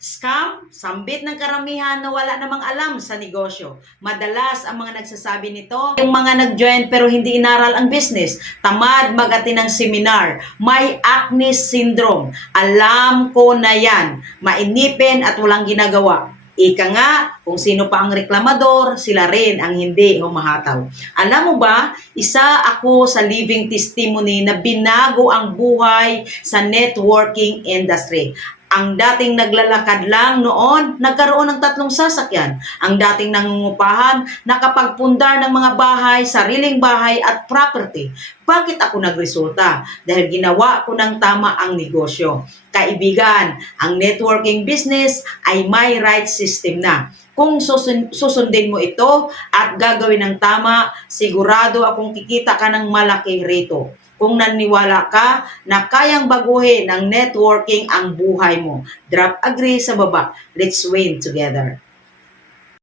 Scam, sambit ng karamihan na wala namang alam sa negosyo. Madalas ang mga nagsasabi nito, yung mga nag-join pero hindi inaral ang business, tamad mag-attend ng seminar, may acne syndrome. Alam ko na yan, mainipin at walang ginagawa. Ika nga, kung sino pa ang reklamador, sila rin ang hindi humahataw. Alam mo ba, isa ako sa living testimony na binago ang buhay sa networking industry. Ang dating naglalakad lang noon, nagkaroon ng 3 sasakyan. Ang dating nangungupahan, nakapagpundar ng mga bahay, sariling bahay at property. Bakit ako nagresulta? Dahil ginawa ko ng tama ang negosyo. Kaibigan, ang networking business ay may right system na. Kung susundin mo ito at gagawin ng tama, sigurado akong kikita ka ng malaking rito. Kung naniwala ka na kayang baguhin ng networking ang buhay mo, drop agree sa baba. Let's win together.